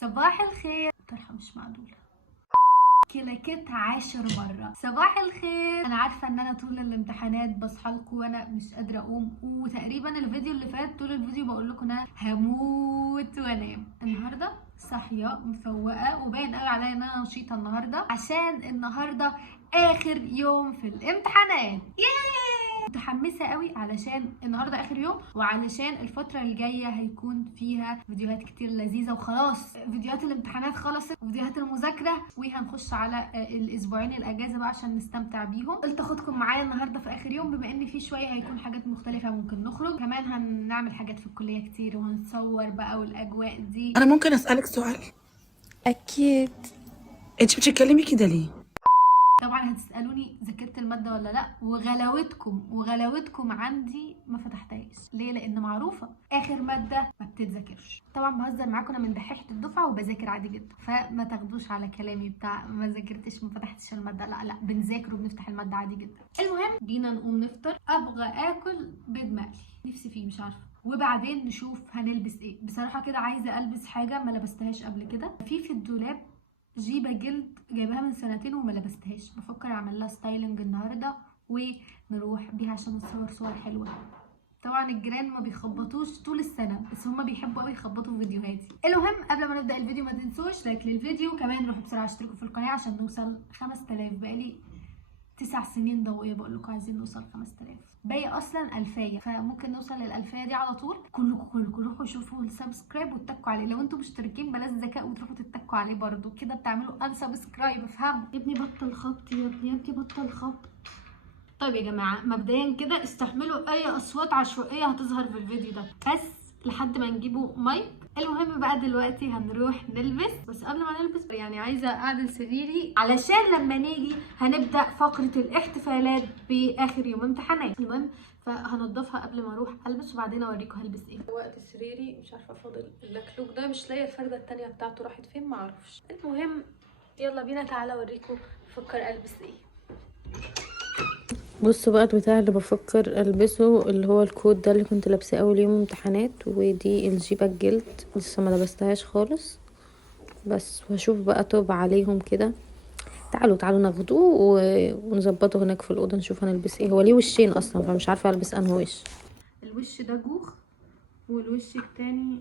صباح الخير. طرحه مش معدوله. كلاكيت 10 مرة. صباح الخير. انا عارفة ان انا طول الامتحانات بصحى لكم وانا مش قادرة اقوم، وتقريبا الفيديو اللي فات طول الفيديو بقول لكم انا هموت وانام. النهاردة صاحية مفوقة وباين قوي عليا ان انا نشيطة النهاردة، عشان النهاردة اخر يوم في الامتحانات. متحمسه قوي علشان النهارده اخر يوم، وعلشان الفتره الجايه هيكون فيها فيديوهات كتير لذيذه، وخلاص فيديوهات الامتحانات خلصت وفيديوهات المذاكره، وهنخش على الاسبوعين الاجازه بقى عشان نستمتع بيهم. قلت اخدكم معايا النهارده في اخر يوم، بما ان في شويه هيكون حاجات مختلفه، ممكن نخرج كمان، هنعمل حاجات في الكليه كتير وهنصور بقى والاجواء دي. انا ممكن اسالك سؤال؟ اكيد. انت بتتكلمي كده ليه؟ طبعا هتسالوني ذاكرت الماده ولا لا، وغلاوتكم عندي ما فتحتهاش ليه، لان معروفه اخر ماده ما بتتذاكرش. طبعا بهزر معاكم، انا من دحيحه الدفعه وبذاكر عادي جدا، فما تاخدوش على كلامي بتاع ما ذاكرتش ما فتحتش الماده، لا بنذاكر وبنفتح الماده عادي جدا. المهم بينا نقوم نفطر. ابغى اكل بيض مقلي، نفسي فيه مش عارفه، وبعدين نشوف هنلبس ايه. بصراحه كده عايزه البس حاجه ما لبستهاش قبل كده. في الدولاب جيبه جلد جايباها من سنتين وما لبستهاش، بفكر اعمل لها ستايلنج النهارده ونروح بيها عشان نصور صور حلوه. طبعا الجيران ما بيخبطوش طول السنه، بس هما بيحبوا قوي يخبطوا في فيديوهاتي. المهم قبل ما نبدا الفيديو ما تنسوش لايك للفيديو، كمان روحوا بسرعه اشتركوا في القناه عشان نوصل 5000. بقالي 9 سنين ضوئيه بقول لكم عايزين نوصل 5000، باقي اصلا 2000، فممكن نوصل لل2000 دي على طول. كلكم روحوا شوفوا السبسكرايب واتكوا عليه. لو انتم مشتركين بلاش ذكاء وتروحوا تتكوا عليه برضو، كده بتعملوا انسبسكرايب. افهموا يا ابني، بطل خبط يا ابني، بطل خبط. طيب يا جماعه مبدئيا كده استحملوا اي اصوات عشوائيه هتظهر في الفيديو ده بس لحد ما نجيبوا مايك. المهم بقى دلوقتي هنروح نلبس، بس قبل ما نلبس يعني عايزه اعدل سريري علشان لما نيجي هنبدا فقره الاحتفالات باخر يوم امتحانات. المهم فهنضفها قبل ما اروح البس، وبعدين اوريكم هلبس ايه. وقت سريري مش عارفه فاضل اللكلوك ده، مش لاقيه الفرده التانيه بتاعته راحت فين معرفش. المهم يلا بينا، تعالى اوريكم بفكر البس ايه. بصوا بقى البتاع اللي بفكر البسه اللي هو الكوت ده اللي كنت لابساه اول يوم امتحانات، ودي الجيبه الجلد لسه ما لبستهاش خالص، بس وهشوف بقى توب عليهم كده. تعالوا ناخدوه ونظبطه هناك في الاوضه، نشوف هنلبس ايه. هو ليه وشين اصلا فمش عارفه البس انه وش. الوش ده جوخ، والوش التاني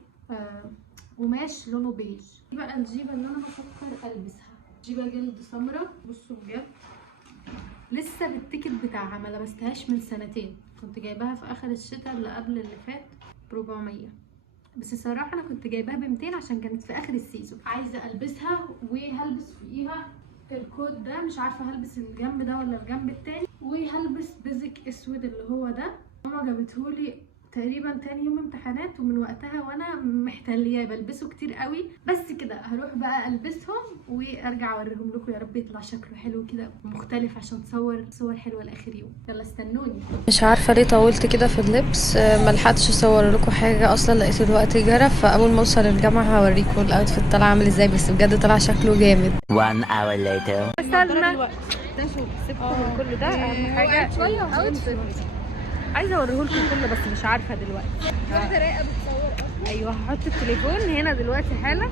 قماش لونه بيج. دي بقى الجيبه اللي انا بفكر البسها، جيبه جلد سمراء. بصوا بجد لسه بالتيكت بتاعها، ما لبستهاش من سنتين، كنت جايباها في اخر الشتاء اللي قبل اللي فات ب400، بس الصراحه انا كنت جايباها ب200 عشان كانت في اخر السيزون. عايزه البسها وهلبس فوقيها الكوت ده، مش عارفه هلبس الجنب ده ولا الجنب التاني، وهلبس بيزك اسود اللي هو ده. ماما جابتهولي تقريبا تاني يوم امتحانات، ومن وقتها وانا محتليه بلبسه كتير قوي. بس كده هروح بقى البسهم وارجع اوريهم لكم، يا رب يطلع شكله حلو كده ومختلف عشان تصور صور حلوه لاخر يوم. يلا استنوني. مش عارفه ليه طولت كده في اللبس، ملحقتش اصور لكم حاجه اصلا، لقيت الوقت جرى. فاول ما اوصل الجامعه هوريكم الاوتفيت طلع عامل ازاي، بس بجد طلع شكله جامد. 1 hour later. وصلنا. ده شوف سيبكم من كل ده، اهم حاجه الاوتفيت. عايزه اوريهولكم كله بس مش عارفه دلوقتي. واحده رايقه بتصور اصلا. ايوه هحط التليفون هنا دلوقتي حالا.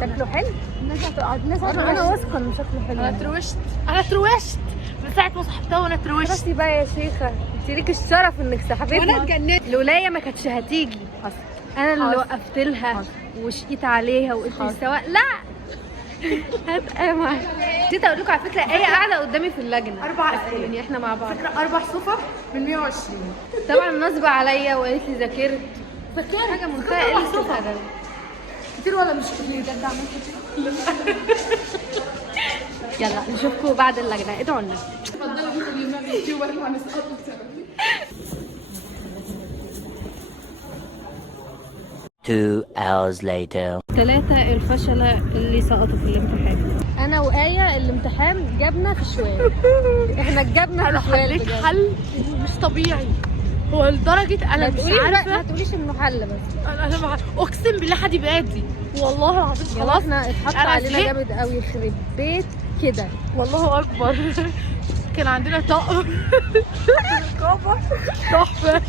شكله حلو. الناس هتقعد، انا واثقه انه شكله حلو. انا تروشت من ساعه ما صاحبتها وانا تروشت. بس بقى يا شيخه انت ليك الشرف انك صاحبتها، وانا اتجننت. لولايا ما كانتش هتيجي اصلا، انا اللي وقفت لها وشقيت عليها وقلت السواق لا هبقى معاك. نسيت اقول لكم على فكره، هي قاعده قدامي في اللجنه 4 اسئله احنا مع بعض، فكره 4 صفر من 120. طبعا نصب عليا وقالت لي ذاكرت حاجه منتهى قله الادب. كتير ولا مش كتير؟ بجد عملت كتير. يلا نشوفكم بعد اللجنه، ادعوا لنا. اتفضلوا بيقولوا لنا يوتيوبر اللي هنسقطوا بسببي. 2 hours later. 3 الفشلة اللي سقطوا في الامتحان. انا وآية الامتحان جابنا في شوال. احنا جابنا في شوال. حليت حل مش طبيعي، هو لدرجة انا مش عارفة. ما تقوليش انه حل، بس انا اقسم بالله حد بادي والله العظيم. خلاص احنا اتحط علينا جامد قوي، يخرب بيت كده والله اكبر. كان عندنا طقم كوبا تحفه.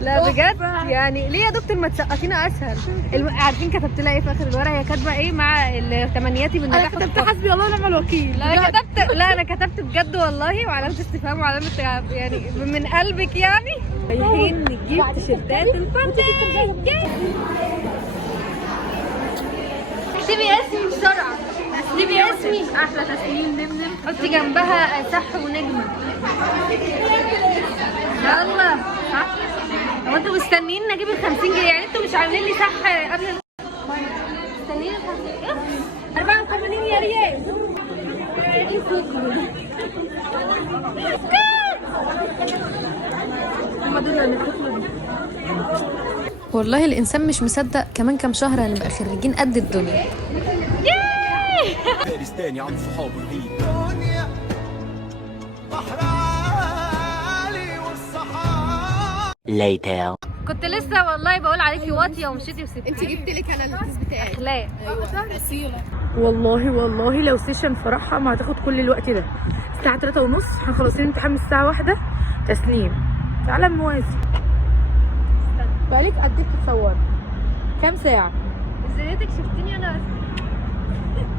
لا بجد يعني ليه يا دكتور ما تسقطينا اسهل؟ عارفين كتبت لها ايه في اخر الورقه؟ هي كاتبه ايه مع التمنياتي بالنجاح؟ انا كتبت حسبي الله ونعم الوكيل. لا انا كتبت بجد والله، وعلامه استفهام وعلامه يعني من قلبك يعني. رايحين نجيب تيشيرتات الفرده. اكتبي اسمي بسرعه، اكتبي اسمي. احلى تسليم نمنم، حطي جنبها صح ونجمه. يلا صح. هو انتوا مستنيين نجيب ال 50 جنيه؟ يعني انتوا مش عاملين لي صح قبل مستنيين ال 50 84 يا ريال. هم دول اللي والله الانسان مش مصدق كمان كام شهر هنبقى خريجين قد الدنيا. فارس تاني عن صحابي غيب Later. كنت لسه والله بقول عليكي واطيه ومشيتي وسبتي. انت جبت لك انا الكيس بتاعي اخلاق. ايوه والله لو سيشن فرحها ما هتاخد كل الوقت ده. الساعة 3:30 هنخلص الامتحان من الساعة 1 تسليم. تعالى موازي. بقالك قد ايه بتتصوري؟ كام ساعة؟ ازيتك شفتيني انا؟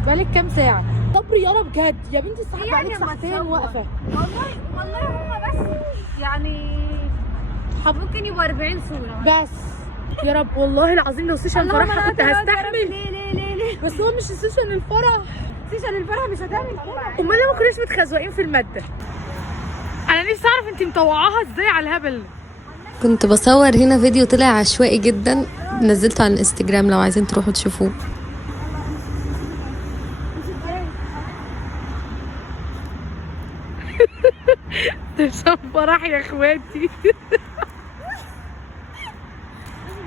بقالك كام ساعة؟ صبري يارا بجد يا بنتي، الساعة بقالك ساعتين واقفة. والله هما بس يعني ممكن يبقوا 40 صورة بس يا رب والله العظيم لو سيشن فرحها كنت هستحمل. ليه بس هو مش سيشن الفرح. سيشن الفرح مش هتعمل كده. امال ليه ما كناش متخزوقين في المادة؟ انا نفسي اعرف انت مطوعاها ازاي على الهبل. كنت بصور هنا فيديو طلع عشوائي جدا، نزلته على الانستجرام لو عايزين تروحوا تشوفوه. سيشن فرح يا اخواتي.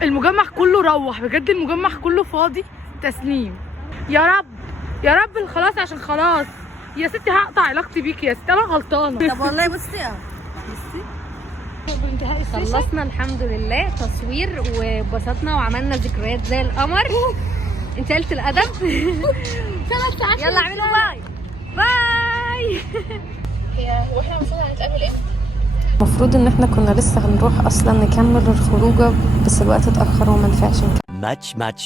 المجمع كله روح بجد، المجمع كله فاضي تسليم. يا رب خلاص، عشان خلاص يا ستي هقطع علاقتي بيكي يا ستي، انا غلطانه. طب والله بصي خلصنا الحمد لله تصوير وبسطنا وعملنا ذكريات زي القمر. انت قلت الادب. 3 ساعات. يلا اعملوا باي. واحنا مثلا هنتقابل امتى؟ المفروض ان احنا كنا لسه هنروح اصلا نكمل الخروجه، بس الوقت اتاخر وما نفعش.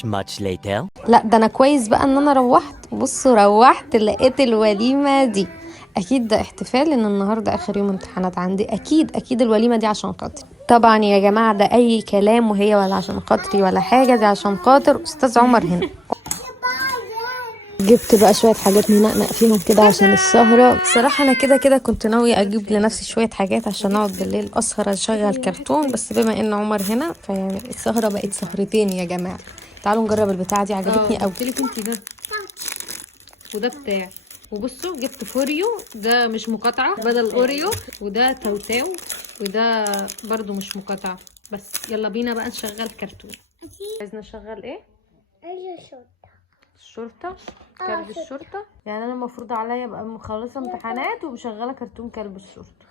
Much later. لا ده انا كويس بقى ان انا روحت. بصوا روحت لقيت الوليمه دي. اكيد ده احتفال ان النهارده اخر يوم امتحانات عندي. اكيد الوليمه دي عشان خاطري. طبعا يا جماعه ده اي كلام، وهي ولا عشان خاطري ولا حاجه، دي عشان خاطر استاذ عمر هنا. جبت بقى شويه حاجات ننقنق فيهم كده عشان السهره. بصراحه انا كده كنت ناويه اجيب لنفسي شويه حاجات عشان اقعد بالليل اسهر اشغل كرتون، بس بما ان عمر هنا فيعني السهره بقت سهرتين يا جماعه. تعالوا نجرب البتاعه دي، عجبتني قوي. قلت لك انت ده وده بتاعي. وبصوا جبت فوريو، ده مش مقاطعه بدل اوريو، وده توتاو، وده برضو مش مقاطعه. بس يلا بينا بقى نشغل كرتون. عايزنا نشغل ايه؟ الشرطة. كلب الشرطة. يعني انا المفروض عليا ابقى مخلصة امتحانات ومشغلة كرتون كلب الشرطة.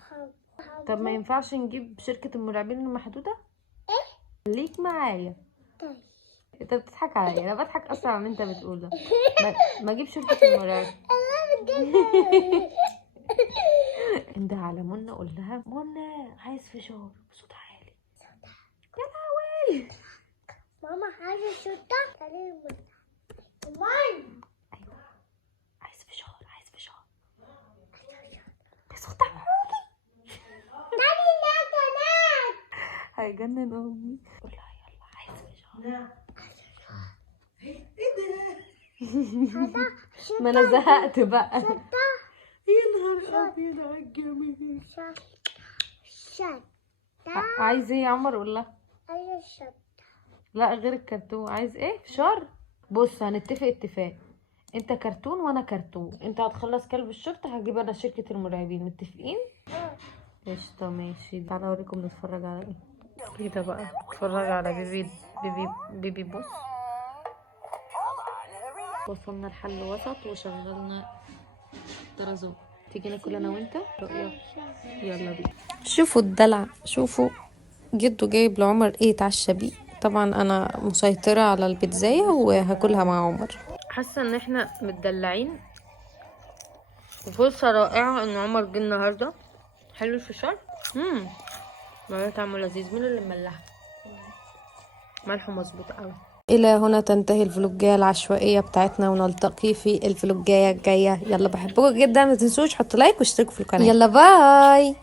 طب ما ينفعش نجيب شركة المرعبين المحدودة؟ خليك معايا. انت بتضحك عليا، انا بضحك اسرع من انت بتقوله. ما اجيب شركة المرعبين. انده على منى، قول لها منى عايز فشار بصوت عالي. يا لهوي ماما عايزة شطة. ايوه عايز فشار بصوت عالي. هيجنن امي. قول لها يلا عايز فشار. ما انا زهقت بقى. يا نهار ابيض على الجميل. عايز ايه يا عمر؟ قول لها. عايزة شطة. لا غير الكرتون. عايز ايه؟ فشار. بص هنتفق اتفاق، انت كرتون وانا كرتون. انت هتخلص كلب الشرطة، هجيب انا شركة المرعبين. متفقين؟ قشطة ماشي. تعالى اوريكم نتفرج على ايه. كده بقى نتفرج على بيبي بص. وصلنا لحل وسط وشغلنا طرزان. تيجي ناكل انا وانت؟ يلا بينا. شوفوا الدلع، شوفوا جدو جايب لعمر ايه يتعشى بيه. طبعا انا مسيطرة على البيتزاية وهاكلها مع عمر. حاسة ان احنا متدلعين وفرصة رائعة ان عمر جه النهاردة. حلو الفشار. والله طعمه لذيذ. مين اللي مملحه؟ ملحه مظبوط قوي. الى هنا تنتهي الفلوجايه العشوائيه بتاعتنا، ونلتقي في الفلوجايه الجايه. يلا بحبكم جدا، ما تنسوش حطوا لايك واشتركوا في القناه. يلا باي.